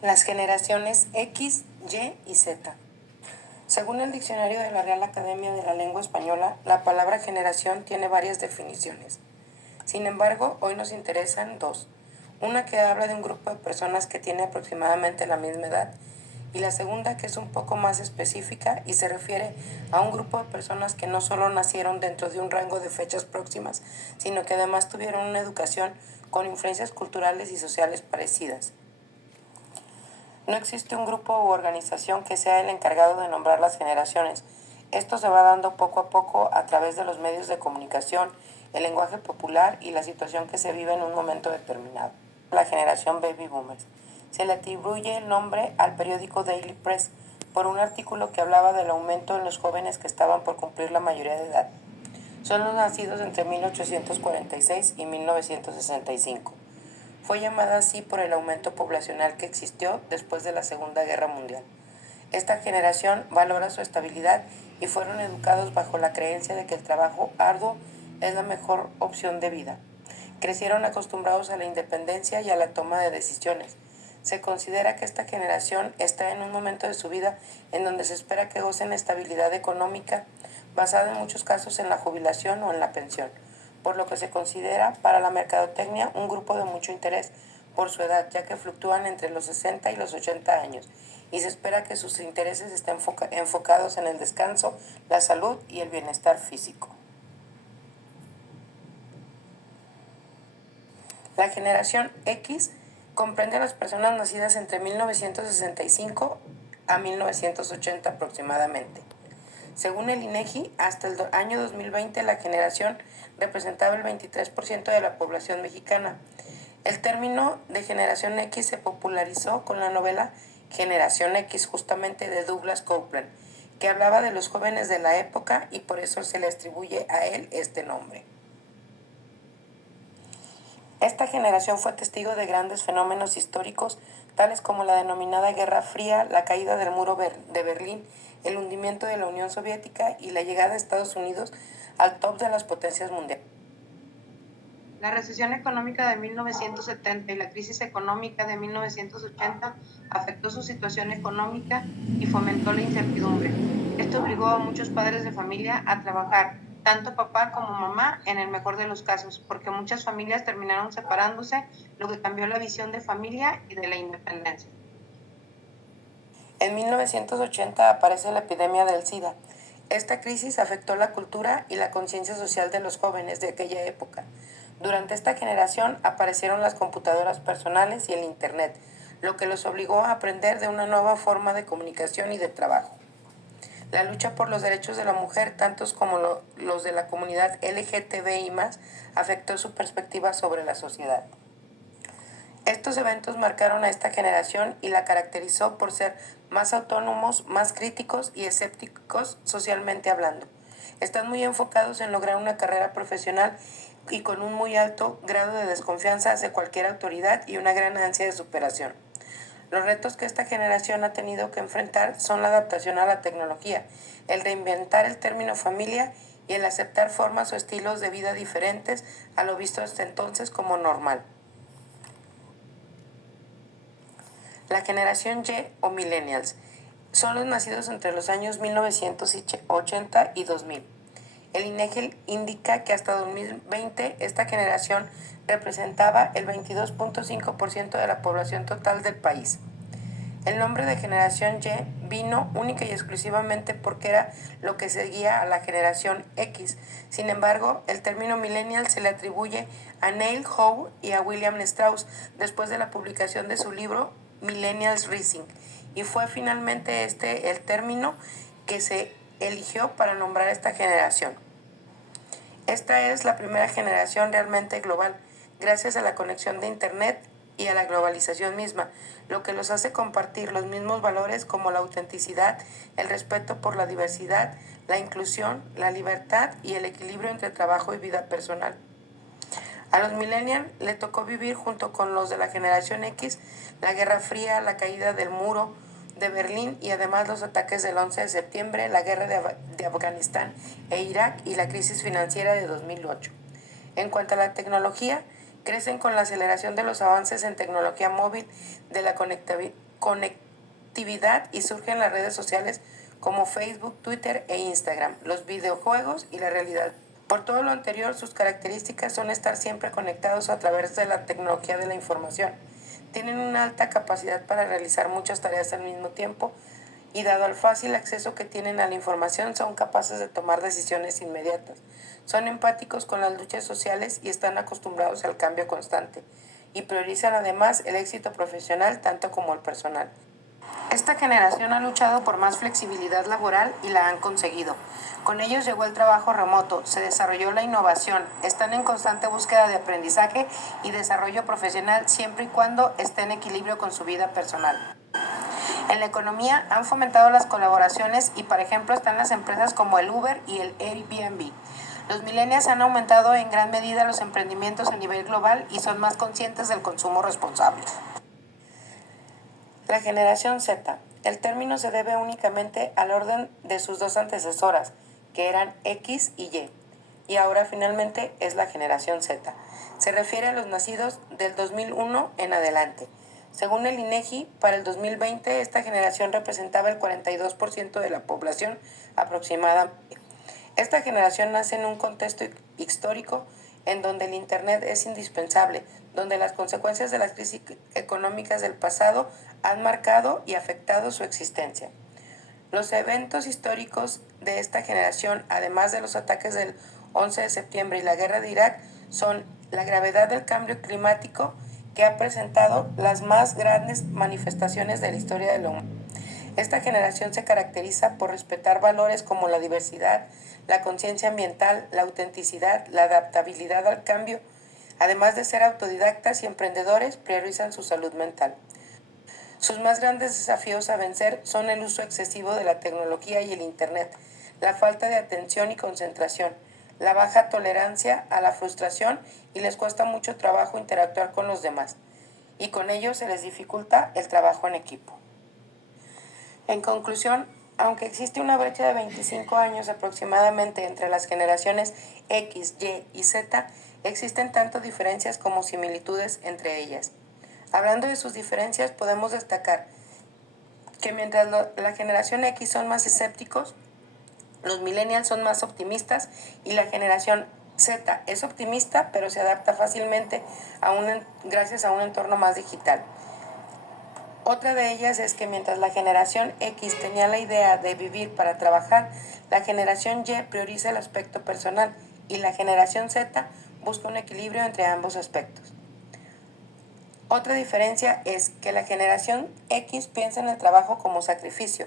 Las generaciones X, Y y Z. Según el diccionario de la Real Academia de la Lengua Española, la palabra generación tiene varias definiciones. Sin embargo, hoy nos interesan dos. Una que habla de un grupo de personas que tiene aproximadamente la misma edad, y la segunda que es un poco más específica y se refiere a un grupo de personas que no solo nacieron dentro de un rango de fechas próximas, sino que además tuvieron una educación con influencias culturales y sociales parecidas. No existe un grupo u organización que sea el encargado de nombrar las generaciones. Esto se va dando poco a poco a través de los medios de comunicación, el lenguaje popular y la situación que se vive en un momento determinado. La generación Baby Boomers. Se le atribuye el nombre al periódico Daily Press por un artículo que hablaba del aumento en los jóvenes que estaban por cumplir la mayoría de edad. Son los nacidos entre 1846 y 1965. Fue llamada así por el aumento poblacional que existió después de la Segunda Guerra Mundial. Esta generación valora su estabilidad y fueron educados bajo la creencia de que el trabajo arduo es la mejor opción de vida. Crecieron acostumbrados a la independencia y a la toma de decisiones. Se considera que esta generación está en un momento de su vida en donde se espera que gocen estabilidad económica, basada en muchos casos en la jubilación o en la pensión, por lo que se considera para la mercadotecnia un grupo de mucho interés por su edad, ya que fluctúan entre los 60 y los 80 años, y se espera que sus intereses estén enfocados en el descanso, la salud y el bienestar físico. La generación X comprende a las personas nacidas entre 1965 a 1980 aproximadamente. Según el INEGI, hasta el año 2020 la generación representaba el 23% de la población mexicana. El término de generación X se popularizó con la novela Generación X, justamente de Douglas Coupland, que hablaba de los jóvenes de la época y por eso se le atribuye a él este nombre. Esta generación fue testigo de grandes fenómenos históricos, tales como la denominada Guerra Fría, la caída del muro de Berlín, el hundimiento de la Unión Soviética y la llegada de Estados Unidos al top de las potencias mundiales. La recesión económica de 1970 y la crisis económica de 1980 afectó su situación económica y fomentó la incertidumbre. Esto obligó a muchos padres de familia a trabajar, tanto papá como mamá, en el mejor de los casos, porque muchas familias terminaron separándose, lo que cambió la visión de familia y de la independencia. En 1980 aparece la epidemia del SIDA. Esta crisis afectó la cultura y la conciencia social de los jóvenes de aquella época. Durante esta generación aparecieron las computadoras personales y el Internet, lo que los obligó a aprender de una nueva forma de comunicación y de trabajo. La lucha por los derechos de la mujer, tantos como los de la comunidad LGTBI+, afectó su perspectiva sobre la sociedad. Estos eventos marcaron a esta generación y la caracterizó por ser más autónomos, más críticos y escépticos socialmente hablando. Están muy enfocados en lograr una carrera profesional y con un muy alto grado de desconfianza hacia cualquier autoridad y una gran ansia de superación. Los retos que esta generación ha tenido que enfrentar son la adaptación a la tecnología, el reinventar el término familia y el aceptar formas o estilos de vida diferentes a lo visto hasta entonces como normal. La generación Y o millennials son los nacidos entre los años 1980 y 2000. El INEGI indica que hasta 2020 esta generación representaba el 22.5% de la población total del país. El nombre de generación Y vino única y exclusivamente porque era lo que seguía a la generación X. Sin embargo, el término millennial se le atribuye a Neil Howe y a William Strauss después de la publicación de su libro Millennials Rising, y fue finalmente este el término que se eligió para nombrar esta generación. Esta es la primera generación realmente global, gracias a la conexión de Internet y a la globalización misma, lo que los hace compartir los mismos valores como la autenticidad, el respeto por la diversidad, la inclusión, la libertad y el equilibrio entre trabajo y vida personal. A los millennials le tocó vivir junto con los de la generación X la Guerra Fría, la caída del muro de Berlín y además los ataques del 11 de septiembre, la guerra de Afganistán e Irak y la crisis financiera de 2008. En cuanto a la tecnología, crecen con la aceleración de los avances en tecnología móvil, de la conectividad y surgen las redes sociales como Facebook, Twitter e Instagram, los videojuegos y la realidad. Por todo lo anterior, sus características son estar siempre conectados a través de la tecnología de la información. Tienen una alta capacidad para realizar muchas tareas al mismo tiempo y dado el fácil acceso que tienen a la información, son capaces de tomar decisiones inmediatas. Son empáticos con las luchas sociales y están acostumbrados al cambio constante y priorizan además el éxito profesional tanto como el personal. Esta generación ha luchado por más flexibilidad laboral y la han conseguido. Con ellos llegó el trabajo remoto, se desarrolló la innovación, están en constante búsqueda de aprendizaje y desarrollo profesional siempre y cuando esté en equilibrio con su vida personal. En la economía han fomentado las colaboraciones y, por ejemplo, están las empresas como el Uber y el Airbnb. Los millennials han aumentado en gran medida los emprendimientos a nivel global y son más conscientes del consumo responsable. La generación Z. El término se debe únicamente al orden de sus dos antecesoras, que eran X y ahora finalmente es la generación Z. Se refiere a los nacidos del 2001 en adelante. Según el INEGI, para el 2020 esta generación representaba el 42% de la población aproximadamente. Esta generación nace en un contexto histórico en donde el Internet es indispensable, donde las consecuencias de las crisis económicas del pasado han marcado y afectado su existencia. Los eventos históricos de esta generación, además de los ataques del 11 de septiembre y la guerra de Irak, son la gravedad del cambio climático que ha presentado las más grandes manifestaciones de la historia de la humanidad. Esta generación se caracteriza por respetar valores como la diversidad, la conciencia ambiental, la autenticidad, la adaptabilidad al cambio. Además de ser autodidactas y emprendedores, priorizan su salud mental. Sus más grandes desafíos a vencer son el uso excesivo de la tecnología y el Internet, la falta de atención y concentración, la baja tolerancia a la frustración y les cuesta mucho trabajo interactuar con los demás. Y con ello se les dificulta el trabajo en equipo. En conclusión, aunque existe una brecha de 25 años aproximadamente entre las generaciones X, Y y Z, existen tanto diferencias como similitudes entre ellas. Hablando de sus diferencias, podemos destacar que mientras la generación X son más escépticos, los millennials son más optimistas y la generación Z es optimista, pero se adapta fácilmente gracias a un entorno más digital. Otra de ellas es que mientras la generación X tenía la idea de vivir para trabajar, la generación Y prioriza el aspecto personal y la generación Z busca un equilibrio entre ambos aspectos. Otra diferencia es que la generación X piensa en el trabajo como sacrificio,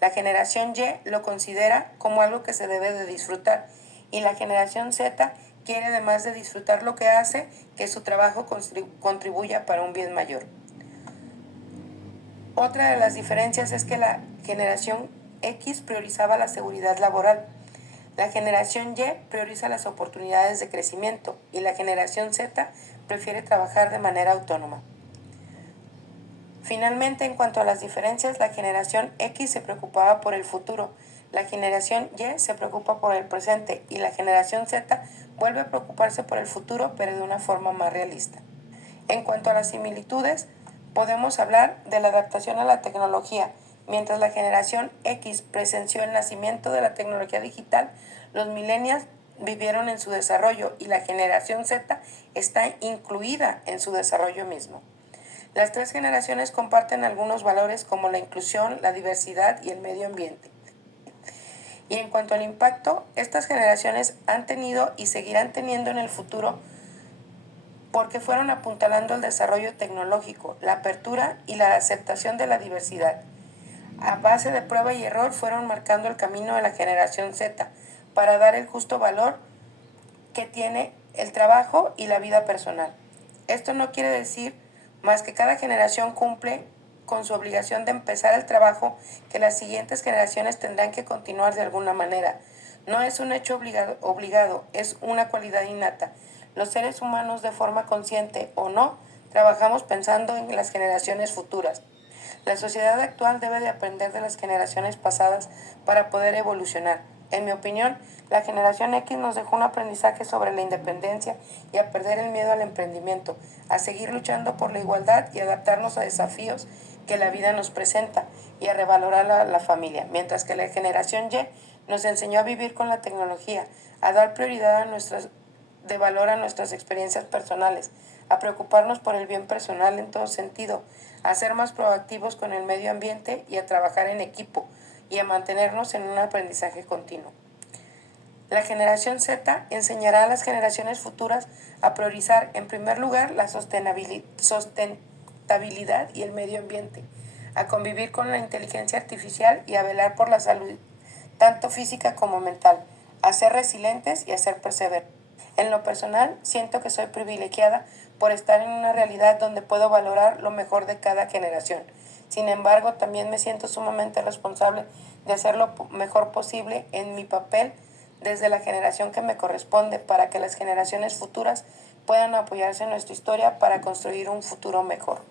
la generación Y lo considera como algo que se debe de disfrutar y la generación Z quiere, además de disfrutar lo que hace, que su trabajo contribuya para un bien mayor. Otra de las diferencias es que la generación X priorizaba la seguridad laboral, la generación Y prioriza las oportunidades de crecimiento y la generación Z prefiere trabajar de manera autónoma. Finalmente, en cuanto a las diferencias, la generación X se preocupaba por el futuro, la generación Y se preocupa por el presente y la generación Z vuelve a preocuparse por el futuro, pero de una forma más realista. En cuanto a las similitudes, podemos hablar de la adaptación a la tecnología. Mientras la generación X presenció el nacimiento de la tecnología digital, los millennials vivieron en su desarrollo y la generación Z está incluida en su desarrollo mismo. Las tres generaciones comparten algunos valores como la inclusión, la diversidad y el medio ambiente. Y en cuanto al impacto, estas generaciones han tenido y seguirán teniendo en el futuro porque fueron apuntalando el desarrollo tecnológico, la apertura y la aceptación de la diversidad. A base de prueba y error fueron marcando el camino de la generación Z para dar el justo valor que tiene el trabajo y la vida personal. Esto no quiere decir más que cada generación cumple con su obligación de empezar el trabajo que las siguientes generaciones tendrán que continuar de alguna manera. No es un hecho obligado, es una cualidad innata. Los seres humanos, de forma consciente o no, trabajamos pensando en las generaciones futuras. La sociedad actual debe de aprender de las generaciones pasadas para poder evolucionar. En mi opinión, la generación X nos dejó un aprendizaje sobre la independencia y a perder el miedo al emprendimiento, a seguir luchando por la igualdad y adaptarnos a desafíos que la vida nos presenta y a revalorar la familia, mientras que la generación Y nos enseñó a vivir con la tecnología, a dar prioridad de valor a nuestras experiencias personales, a preocuparnos por el bien personal en todo sentido, a ser más proactivos con el medio ambiente y a trabajar en equipo y a mantenernos en un aprendizaje continuo. La generación Z enseñará a las generaciones futuras a priorizar en primer lugar la sustentabilidad y el medio ambiente, a convivir con la inteligencia artificial y a velar por la salud, tanto física como mental, a ser resilientes y a ser perseverantes. En lo personal, siento que soy privilegiada por estar en una realidad donde puedo valorar lo mejor de cada generación. Sin embargo, también me siento sumamente responsable de hacer lo mejor posible en mi papel desde la generación que me corresponde para que las generaciones futuras puedan apoyarse en nuestra historia para construir un futuro mejor.